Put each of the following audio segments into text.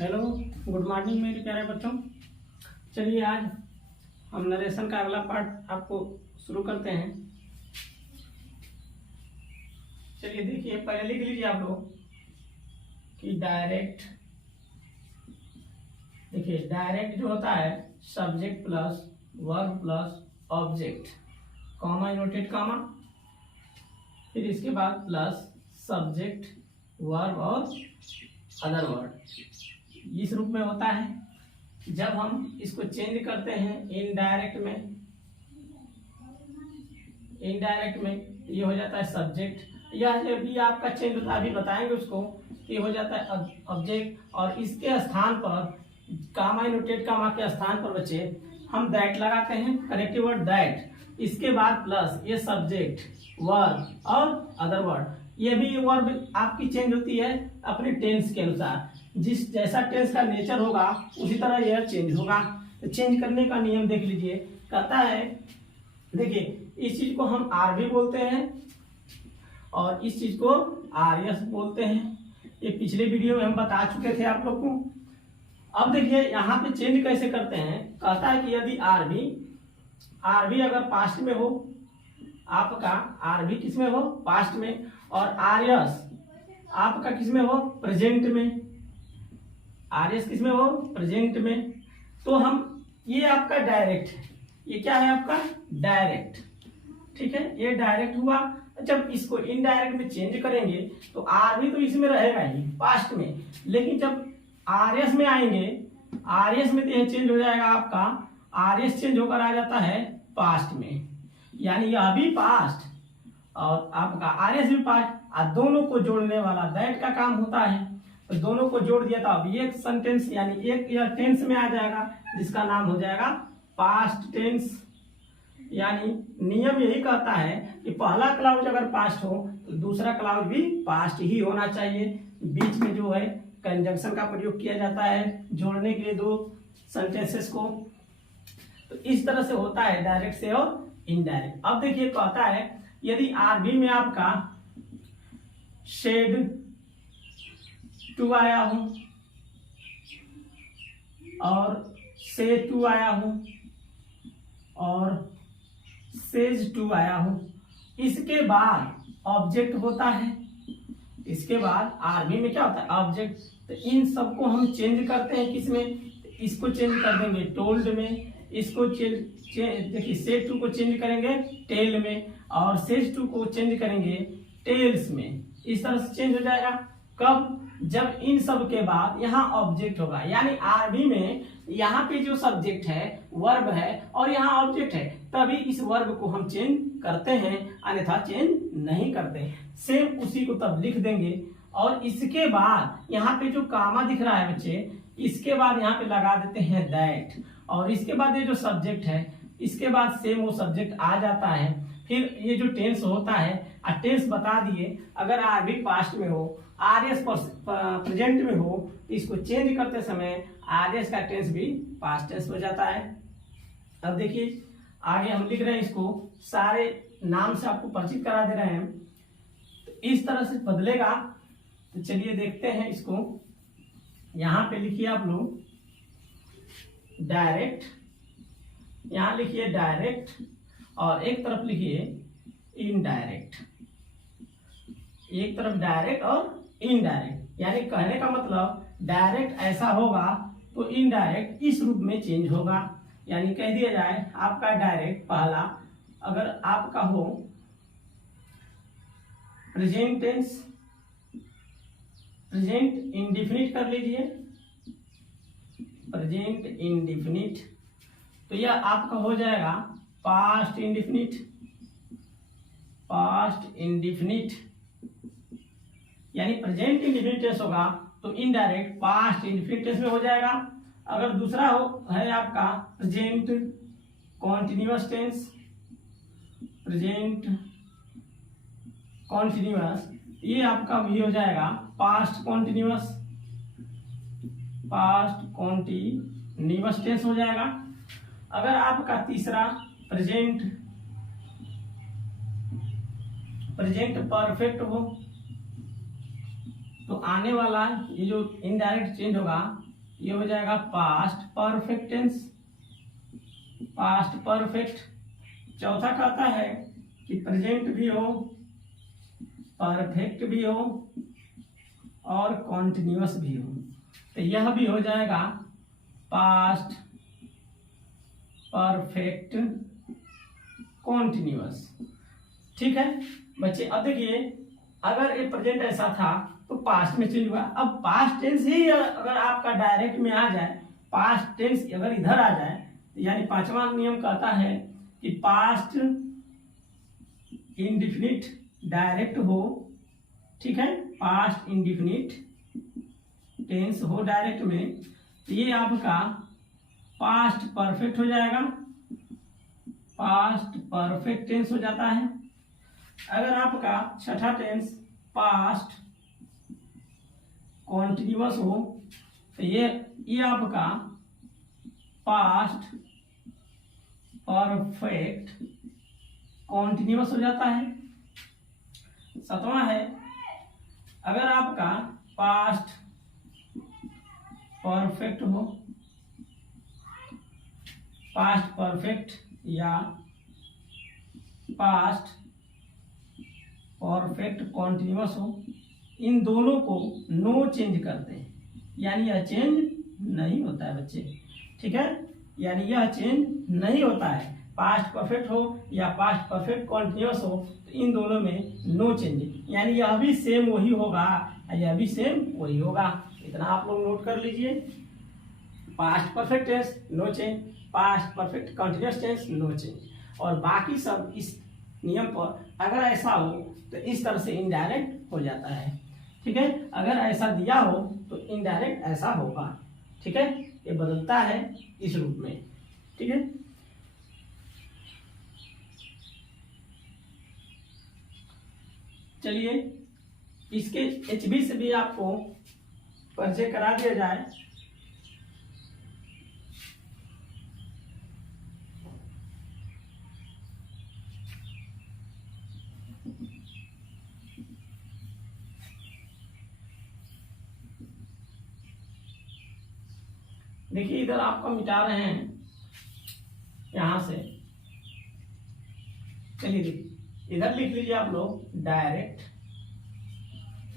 Hello, good morning मेरे प्यारे बच्चों। चलिए आज हम नरेशन का अगला पार्ट आपको शुरू करते हैं। चलिए देखिए, पहले लिख लीजिए आप लोग कि डायरेक्ट। देखिए डायरेक्ट जो होता है subject plus verb plus object, comma inverted comma, फिर इसके बाद प्लस सब्जेक्ट वर्ब और अदर वर्ड, इस रूप में होता है। जब हम इसको चेंज करते हैं इनडायरेक्ट में ये हो जाता है सब्जेक्ट। यह जब भी आपका चेंज होता है, अभी बताएंगे उसको, कि हो जाता है ऑब्जेक्ट, और इसके स्थान पर कामा इनवर्टेड कामा के स्थान पर बच्चे हम दैट लगाते हैं, कनेक्टिव वर्ड दैट, इसके बाद प्लस ये सब्जेक्ट वर्ब और अदर वर्ड। ये भी वर्ब आपकी चेंज होती है अपने टेंस के अनुसार, जिस जैसा टेंस का नेचर होगा उसी तरह यह चेंज होगा। तो चेंज करने का नियम देख लीजिए, कहता है देखिए इस चीज को हम आर भी बोलते हैं और इस चीज को आर एस बोलते हैं। ये पिछले वीडियो में हम बता चुके थे आप लोग को। अब देखिए यहाँ पे चेंज कैसे करते हैं। कहता है कि यदि आर भी अगर पास्ट में हो, आपका आर भी किस में हो, पास्ट में, और आर एस आपका किस में हो, प्रेजेंट में, आर एस किस में हो, प्रेजेंट में, तो हम ये आपका डायरेक्ट है। ये क्या है आपका डायरेक्ट, ठीक है, ये डायरेक्ट हुआ। जब इसको इनडायरेक्ट में चेंज करेंगे तो आर भी तो इसमें रहेगा ही पास्ट में, लेकिन जब आर एस में आएंगे, आर एस में तो यह चेंज हो जाएगा आपका, आर एस चेंज होकर आ जाता है पास्ट में, यानी यह भी पास्ट और आपका आर एस भी पास्ट, और दोनों को जोड़ने वाला दैट का काम होता है। तो दोनों को जोड़ दिया था, अब एक सेंटेंस यानी एक यह टेंस में आ जाएगा जिसका नाम हो जाएगा पास्ट टेंस। यानी नियम यही कहता है कि पहला क्लाउज अगर पास्ट हो तो दूसरा क्लाउज भी पास्ट ही होना चाहिए। बीच में जो है कंजंक्शन का प्रयोग किया जाता है जोड़ने के लिए दो सेंटेंसेस को। तो इस तरह से होता है डायरेक्ट से और इनडायरेक्ट। अब देखिए कहता है यदि आरबी में आपका शेड टू आया हूं और से टू आया हूं और सेज टू आया हूं, इसके बाद ऑब्जेक्ट होता है। इसके बाद आरबी में क्या होता है, ऑब्जेक्ट। तो इन सबको हम चेंज करते हैं किसमें, इसको चेंज कर देंगे टोल्ड में, इसको देखिए से टू को चेंज करेंगे टेल में, और सेज टू को चेंज करेंगे टेल्स में। इस तरह से चेंज हो जाएगा। कब, जब इन सब के बाद यहाँ ऑब्जेक्ट होगा, यानी आरबी में यहाँ पे जो सब्जेक्ट है वर्ब है और यहाँ ऑब्जेक्ट है, तभी इस वर्ब को हम चेंज करते हैं, अन्यथा चेंज नहीं करते। सेम उसी को तब लिख देंगे। और इसके बाद यहाँ पे जो कामा दिख रहा है बच्चे, इसके बाद यहाँ पे लगा देते हैं दैट, और इसके बाद ये जो सब्जेक्ट है इसके बाद सेम वो सब्जेक्ट आ जाता है। फिर ये जो टेंस होता है, टेंस बता दिए, अगर आर भी पास्ट में हो, आर एस प्रेजेंट में हो, तो इसको चेंज करते समय आर एस का टेंस भी पास्ट टेंस हो जाता है। अब देखिए आगे हम लिख रहे हैं, इसको सारे नाम से आपको परिचित करा दे रहे हैं। तो इस तरह से बदलेगा। तो चलिए देखते हैं इसको। यहां पे लिखिए आप लोग डायरेक्ट, यहां लिखिए डायरेक्ट, और एक तरफ लिखिए इनडायरेक्ट। एक तरफ डायरेक्ट और इनडायरेक्ट, यानी कहने का मतलब डायरेक्ट ऐसा होगा तो इनडायरेक्ट इस रूप में चेंज होगा। यानी कह दिया जाए आपका डायरेक्ट पहला अगर आपका हो प्रेजेंट टेंस, प्रेजेंट इंडिफिनिट कर लीजिए, प्रेजेंट इंडिफिनिट, तो यह आपका हो जाएगा पास्ट इंडिफिनिट, पास्ट इंडिफिनिट, यानी प्रेजेंट इंडिफिनिट टेंस होगा तो इनडायरेक्ट पास्ट इंडिफिनिट टेंस में हो जाएगा। अगर दूसरा हो है आपका present continuous tense, present continuous, ये आपका भी हो जाएगा past continuous, past continuous tense हो जाएगा। अगर आपका तीसरा प्रेजेंट परफेक्ट हो तो आने वाला ये जो इनडायरेक्ट चेंज होगा ये हो जाएगा past perfect tense, past perfect. चौथा कहता है कि प्रेजेंट भी हो, परफेक्ट भी हो और कॉन्टिन्यूअस भी हो, तो यह भी हो जाएगा पास्ट परफेक्ट कॉन्टिन्यूअस। ठीक है बच्चे, अब देखिए अगर ये प्रेजेंट ऐसा था तो पास्ट में चेंज हुआ। अब पास्ट टेंस ही अगर आपका डायरेक्ट में आ जाए, पास्ट टेंस अगर इधर आ जाए, तो यानी पांचवा नियम कहता है कि पास्ट इंडिफिनिट डायरेक्ट हो, ठीक है, पास्ट इंडिफिनिट टेंस हो डायरेक्ट में, तो ये आपका पास्ट परफेक्ट हो जाएगा, पास्ट परफेक्ट टेंस हो जाता है। अगर आपका छठा टेंस पास्ट कॉन्टिन्यूअस हो, तो ये आपका पास्ट परफेक्ट कॉन्टिन्यूअस हो जाता है। सातवां है, अगर आपका पास्ट परफेक्ट हो, पास्ट परफेक्ट या पास्ट परफेक्ट कॉन्टिन्यूअस हो, इन दोनों को नो चेंज करते हैं, यानी यह चेंज नहीं होता है बच्चे। ठीक है, यानी यह चेंज नहीं होता है, पास्ट परफेक्ट हो या पास्ट परफेक्ट कॉन्टिन्यूअस हो, तो इन दोनों में नो चेंज, यानी यह भी सेम वही होगा, यह भी सेम वही होगा। इतना आप लोग नोट कर लीजिए, past perfect tense no change, past perfect continuous tense no change, और बाकी सब इस नियम पर अगर ऐसा हो तो इस तरह से इनडायरेक्ट हो जाता है। ठीक है, अगर ऐसा दिया हो तो इनडायरेक्ट ऐसा होगा। ठीक है, ये बदलता है इस रूप में। ठीक है, चलिए इसके एचबी से भी आपको परिचय करा दिया जाए। देखिए इधर आपका मिटा रहे हैं यहां से, चलिए देखिए इधर लिख लीजिए आप लोग डायरेक्ट,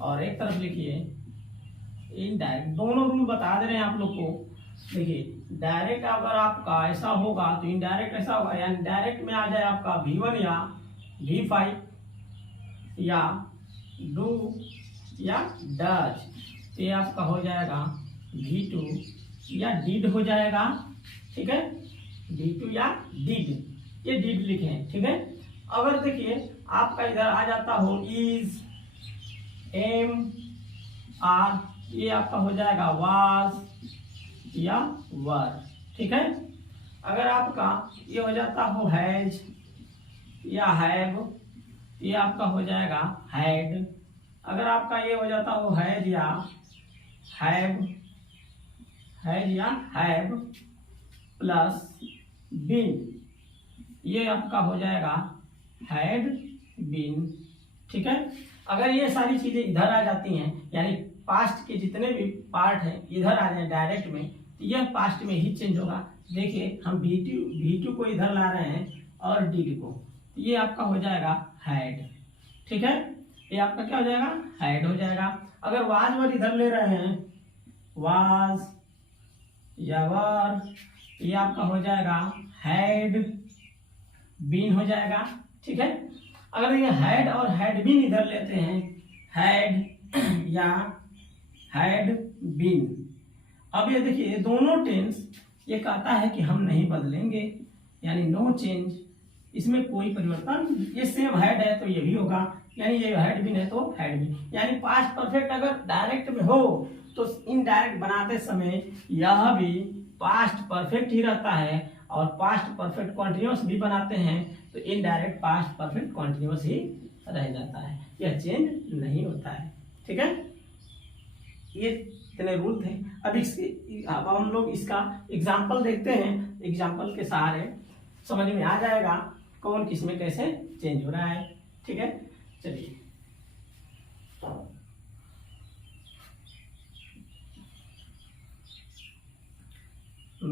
और एक तरफ लिखिए इनडायरेक्ट। दोनों रूल बता दे रहे हैं आप लोग को। देखिए डायरेक्ट अगर आपका ऐसा होगा तो इनडायरेक्ट ऐसा होगा, यानी डायरेक्ट में आ जाए आपका V1 या V5 या डू या डज, ये आपका हो जाएगा V2 या डिड हो जाएगा। ठीक है, D2 या डिड, ये डिड लिखे हैं। ठीक है, अगर देखिए आपका इधर आ जाता हो इज, एम, आर, ये आपका हो जाएगा वाज या वर। ठीक है, अगर आपका ये हो जाता हो हैज या हैव, ये आपका हो जाएगा हैड। अगर आपका ये हो जाता हो हैज या हैव, हैज या हैव प्लस बीन, ये आपका हो जाएगा हैड बीन। ठीक है, अगर ये सारी चीजें इधर आ जाती हैं, यानी पास्ट के जितने भी पार्ट हैं इधर आ जाए डायरेक्ट में, तो यह पास्ट में ही चेंज होगा। देखिए हम V2 को इधर ला रहे हैं और डिड को, तो ये आपका हो जाएगा हैड। ठीक है, ये आपका क्या हो जाएगा, हैड हो जाएगा। अगर वाज वर इधर ले रहे हैं, वाज या वर, ये आपका हो जाएगा हैड बीन हो जाएगा। ठीक है, अगर ये हैड और हैड बीन इधर लेते हैं, हैड या हैड बीन, अब ये देखिए दोनों टेंस ये कहता है कि हम नहीं बदलेंगे, यानी नो चेंज, इसमें कोई परिवर्तन, ये सेम हैड है तो ये भी होगा, यानी ये हैड बीन है तो हैड बीन। यानी पास्ट परफेक्ट अगर डायरेक्ट में हो तो इनडायरेक्ट बनाते समय यह भी पास्ट परफेक्ट ही रहता है, और पास्ट परफेक्ट कॉन्टिन्यूअस भी बनाते हैं तो इनडायरेक्ट पास्ट परफेक्ट कॉन्टिन्यूअस ही रह जाता है, यह चेंज नहीं होता है। ठीक है, ये इतने रूल थे। अब हम लोग इसका एग्जाम्पल देखते हैं, एग्जाम्पल के सहारे समझ में आ जाएगा कौन किस में कैसे चेंज हो रहा है। ठीक है, चलिए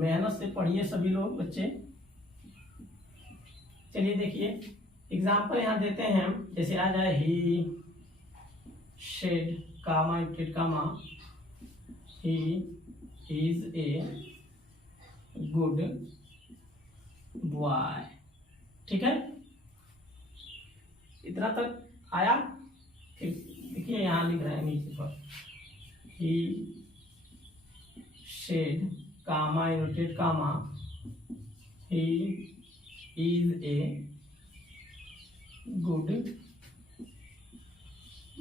मेहनत से पढ़िए सभी लोग बच्चे। चलिए देखिए एग्जाम्पल यहाँ देते हैं हम, जैसे आ जाए he said comma inverted comma he is a good boy. ठीक है, इतना तक आया। फिर देखिए यहाँ लिख रहे हैं नीचे पर he said comma inverted comma he is a good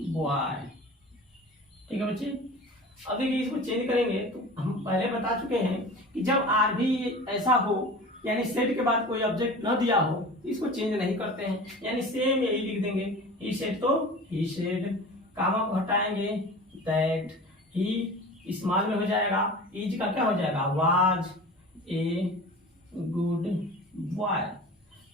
boy. ठीक है बच्चे, अब देखिए इसको चेंज करेंगे तो हम पहले बता चुके हैं कि जब आर भी ऐसा हो यानी सेट के बाद कोई ऑब्जेक्ट न दिया हो तो इसको चेंज नहीं करते हैं, यानी सेम यही लिख देंगे। ही सेड तो ही सेड, कामा को हटाएंगे दैट, ही स्मॉल में हो जाएगा, इज का क्या हो जाएगा वाज ए गुड बॉय।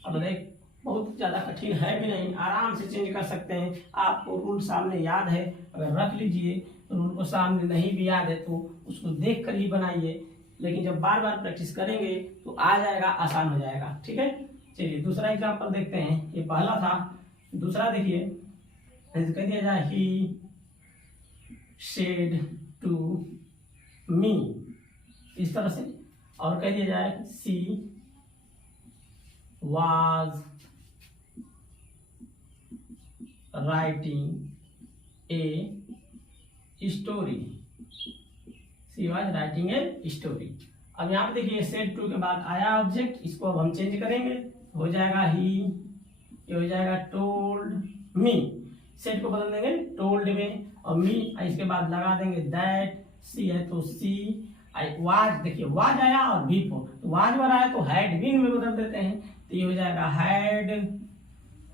अब देख बहुत ज्यादा कठिन है भी नहीं, आराम से चेंज कर सकते हैं। आपको रूल सामने याद है, अगर रख लीजिए तो रूल को सामने नहीं भी याद है तो उसको देख कर ही बनाइए, लेकिन जब बार बार प्रैक्टिस करेंगे तो आ जाएगा, आसान हो जाएगा। ठीक है, चलिए दूसरा एग्जांपल देखते हैं। ये पहला था, दूसरा देखिए कह दिया जाए ही शेड टू मी इस तरह से, और कह दिया जाए she was writing a story, she was writing a story. अब यहाँ पे देखिए सेट टू के बाद आया ऑब्जेक्ट, इसको अब हम चेंज करेंगे, हो जाएगा ही, ये हो जाएगा टोल्ड मी, सेट को बदल देंगे टोल्ड में, और मी इसके बाद लगा देंगे दैट, सी है तो सी, वाज देखिए वाज आया और बी फोर, तो वाज वाला है तो हैड बीन में बदल देते हैं, तो ये हो जाएगा हैड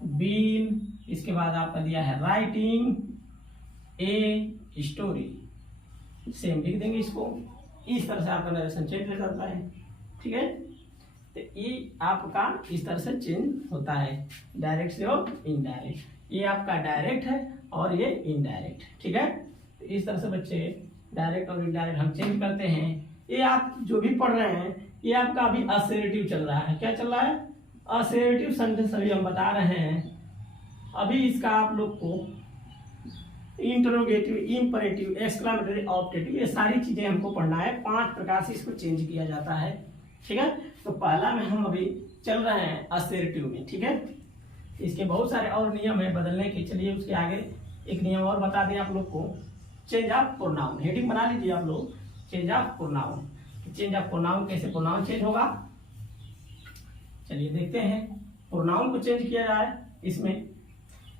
बीन, इसके बाद आपका दिया है राइटिंग ए स्टोरी, सेम लिख देंगे इसको। इस तरह से आपका नरेशन चेंज हो जाता है। ठीक है, तो ये आपका इस तरह से चेंज होता है, डायरेक्ट से और इनडायरेक्ट। ये आपका डायरेक्ट है और ये इनडायरेक्ट। ठीक है, तो इस तरह से बच्चे डायरेक्ट और इनडायरेक्ट हम चेंज करते हैं। ये आप जो भी पढ़ रहे हैं ये आपका अभी असर्टिव चल रहा है। क्या चल रहा है? असर्टिव सेंटेंस अभी हम बता रहे हैं। अभी इसका आप लोग को इंटरोगेटिव, इंपरेटिव, एक्सक्लामेटरी, ऑप्टेटिव, ये सारी चीजें हमको पढ़ना है। 5 प्रकार से इसको चेंज किया जाता है। ठीक है, तो पहला में हम अभी चल रहे हैं असर्टिव में। ठीक है, इसके बहुत सारे और नियम है बदलने के। चलिए उसके आगे एक नियम और बता दें आप लोग को, चेंज ऑफ प्रोनाउन। हेडिंग बना लीजिए आप लोग, change of pronoun. Change of pronoun, कैसे प्रोनाउन चेंज होगा चलिए देखते हैं। प्रोनाउन को चेंज किया जाए, इसमें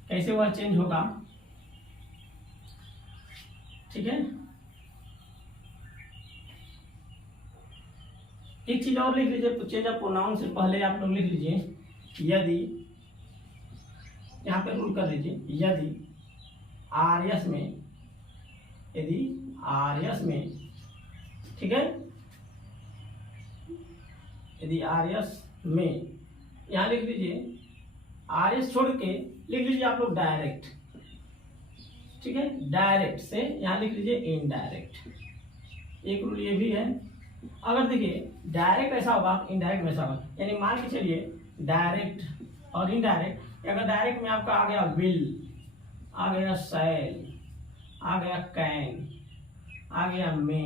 कैसे वह चेंज होगा। ठीक है, एक चीज और लिख लीजिए, तो चेंज ऑफ प्रोनाउन से पहले आप लोग लिख लीजिए यदि, यहां पे रूल कर लीजिए, यदि आर्यस में, यदि आर्यस में, ठीक है, यदि आर्यस में, यहां लिख लीजिए आर्यस छोड़ के लिख लीजिए आप लोग डायरेक्ट। ठीक है, डायरेक्ट से यहां लिख लीजिए इनडायरेक्ट। एक रूल ये भी है, अगर देखिए डायरेक्ट ऐसा होगा इनडायरेक्ट वैसा होगा, यानी मान के चलिए डायरेक्ट और इनडायरेक्ट। अगर डायरेक्ट में आपका आ गया विल, आ गया शैल, आ गया कैन, आ गया मे,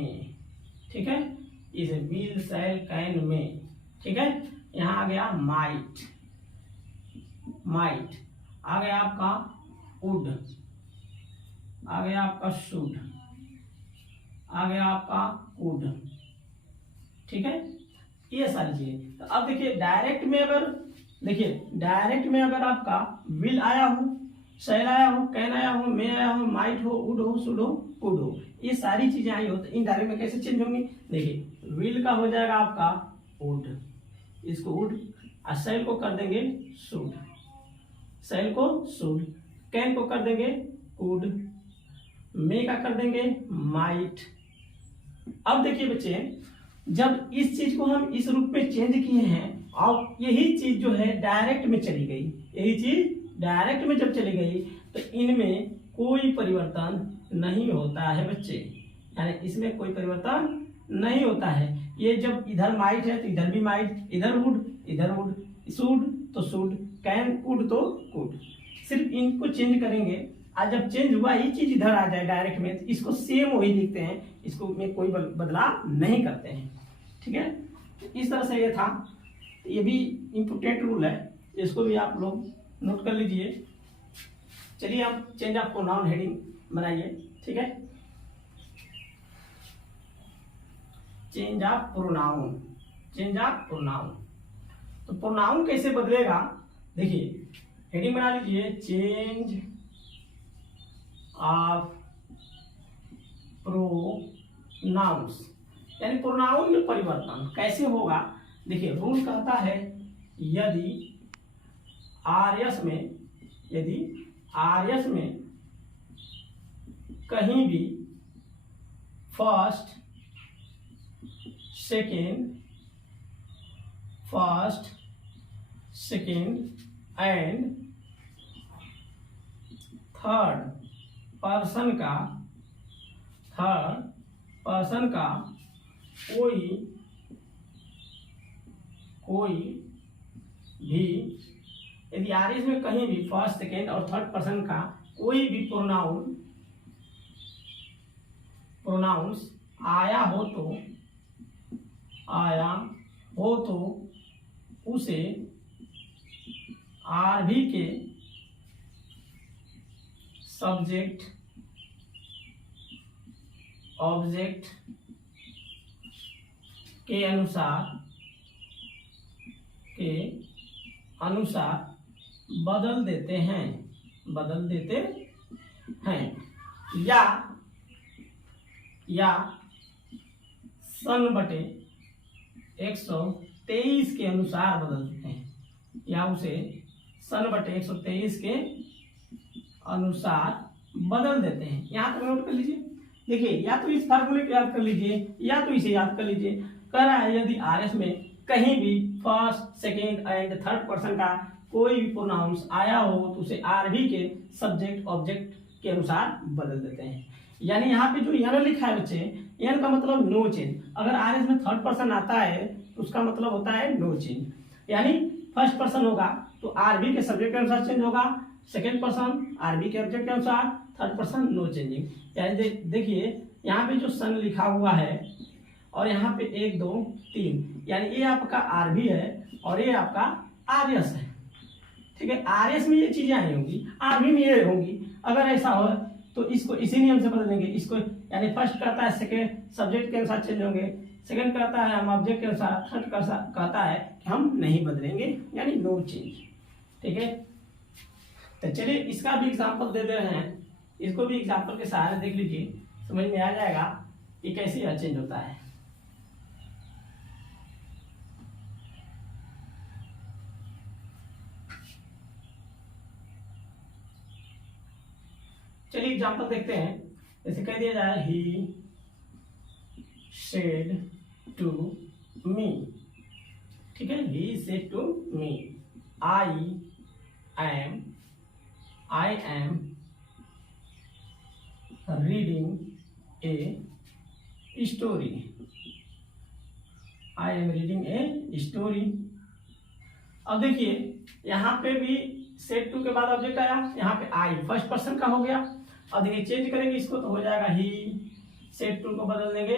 ठीक है, इसे विल शैल कैन मे। ठीक है, यहां आ गया माइट, माइट आ गया आपका वुड, आ गया आपका शुड, आ गया आपका वुड। ठीक है, ये सारी चीजें। तो अब देखिए डायरेक्ट में, अगर देखिए डायरेक्ट में अगर आपका विल आया हो, शैल आया हो, कैन आया हो, मे आया हो, माइट हो, वुड हो, शुड हो, वुड हो, ये सारी चीजें आई हो, तो इनडायरेक्ट में कैसे चेंज होंगी। देखिए विल का हो जाएगा आपका वुड, इसको वुड, और शैल को कर देंगे शुड, शैल को शुड, कैन को कर देंगे वुड, मे का कर देंगे माइट। अब देखिए बच्चे, जब इस चीज को हम इस रूप में चेंज किए हैं और यही चीज जो है डायरेक्ट में चली गई, यही चीज डायरेक्ट में जब चली गई तो इनमें कोई परिवर्तन नहीं होता है बच्चे, यानी इसमें कोई परिवर्तन नहीं होता है। ये जब इधर माइट है तो इधर भी माइट, इधर वुड, शुड तो शुड, कैन, कुड तो कुड। सिर्फ इनको चेंज करेंगे। आज जब चेंज हुआ ये चीज इधर आ जाए डायरेक्ट में, तो इसको सेम वही लिखते हैं, इसको में कोई बदलाव नहीं करते हैं। ठीक है, इस तरह से ये था। ये भी इम्पोर्टेंट रूल है, इसको भी आप लोग नोट कर लीजिए। चलिए आप चेंज ऑफ प्रोनाउन हेडिंग बनाइए। ठीक है, change of pronoun, change of pronoun. तो प्रोनाउन कैसे बदलेगा, देखिए हेडिंग बना लीजिए, चेंज ऑफ प्रोनाउंस, यानी प्रोनाउन में परिवर्तन कैसे होगा। देखिए रूल कहता है यदि आर्यस में कहीं भी first second and third person का कोई भी, यदि आर्यस में कहीं भी फर्स्ट सेकेंड और थर्ड पर्सन का कोई भी प्रोनाउंस आया हो तो उसे आरबी के सब्जेक्ट ऑब्जेक्ट के अनुसार बदल देते हैं, या सन बटे 123 के अनुसार बदल देते हैं, या उसे सन बटे 123 के अनुसार बदल देते हैं। यहाँ तक नोट कर लीजिए। देखिए या तो इस फार्मूले को याद कर लीजिए या तो इसे याद कर लीजिए। कह रहा है यदि आरएस में कहीं भी first second and third person का कोई भी प्रोनाउंस आया हो तो उसे आरबी के सब्जेक्ट ऑब्जेक्ट के अनुसार बदल देते हैं। यानी यहाँ पे जो एन लिखा है बच्चे, एन का मतलब नो चेंज। अगर आरएस में थर्ड पर्सन आता है तो उसका मतलब होता है नो चेंज, यानी फर्स्ट पर्सन होगा तो आरबी के सब्जेक्ट के अनुसार चेंज होगा, सेकेंड पर्सन आरबी के ऑब्जेक्ट के अनुसार, थर्ड पर्सन नो चेंजिंग। यानी देखिए यहाँ पे जो सन लिखा हुआ है और यहाँ पे 1 2 3, यानी ये आपका आरबी है और ये आपका आरएस है। ठीक है, आरएस में ये चीजें आई होंगी, आरबी में ये होंगी। अगर ऐसा हो तो इसको इसी नियम से बदलेंगे। इसको यानी फर्स्ट कहता है सेकेंड सब्जेक्ट के अनुसार चेंज होंगे, सेकेंड कहता है हम ऑब्जेक्ट के अनुसार, थर्ड कहता है कि हम नहीं बदलेंगे, यानी नो चेंज। ठीक है, तो चलिए इसका भी एग्जाम्पल दे दे रहे हैं, इसको भी एग्जाम्पल के सहारे देख लीजिए, समझ में आ जाएगा कि कैसे यह चेंज होता है। चलिए एग्जाम्पल देखते हैं। जैसे कह दिया जाए ही सेड टू मी। ठीक है, he said to me I am reading a story. I am reading a story. अब देखिए यहाँ पे भी सेट टू के बाद ऑब्जेक्ट आया, यहाँ पे आई फर्स्ट पर्सन का हो गया। अब देखिए चेंज करेंगे इसको तो हो जाएगा ही, सेट टू को बदल देंगे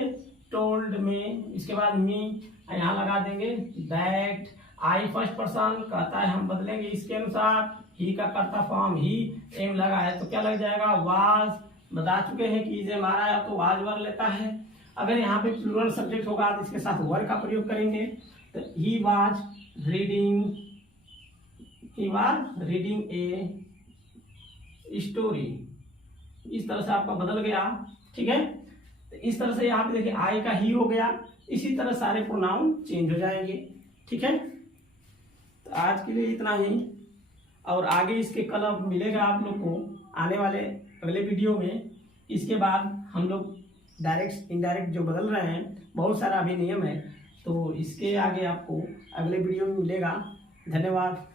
टोल्ड में, इसके बाद मी यहाँ लगा देंगे दैट। आई फर्स्ट पर्सन कहता है हम बदलेंगे इसके अनुसार, ही का कर्ता फॉर्म ही, एम लगा है तो क्या लग जाएगा वाज। बता चुके हैं कि इसे मारा है तो वाज वर लेता है। अगर यहाँ पे प्लूरल सब्जेक्ट होगा तो इसके साथ वर का प्रयोग करेंगे, तो he was reading a story. इस तरह से आपका बदल गया। ठीक है, तो इस तरह से यहाँ पे देखिए आई का ही हो गया। इसी तरह सारे प्रोनाउन चेंज हो जाएंगे। ठीक है, तो आज के लिए इतना ही, और आगे इसके कल अब मिलेगा आप लोग को आने वाले अगले वीडियो में। इसके बाद हम लोग डायरेक्ट इनडायरेक्ट जो बदल रहे हैं, बहुत सारा अभी नियम है, तो इसके आगे आपको अगले वीडियो में मिलेगा। धन्यवाद।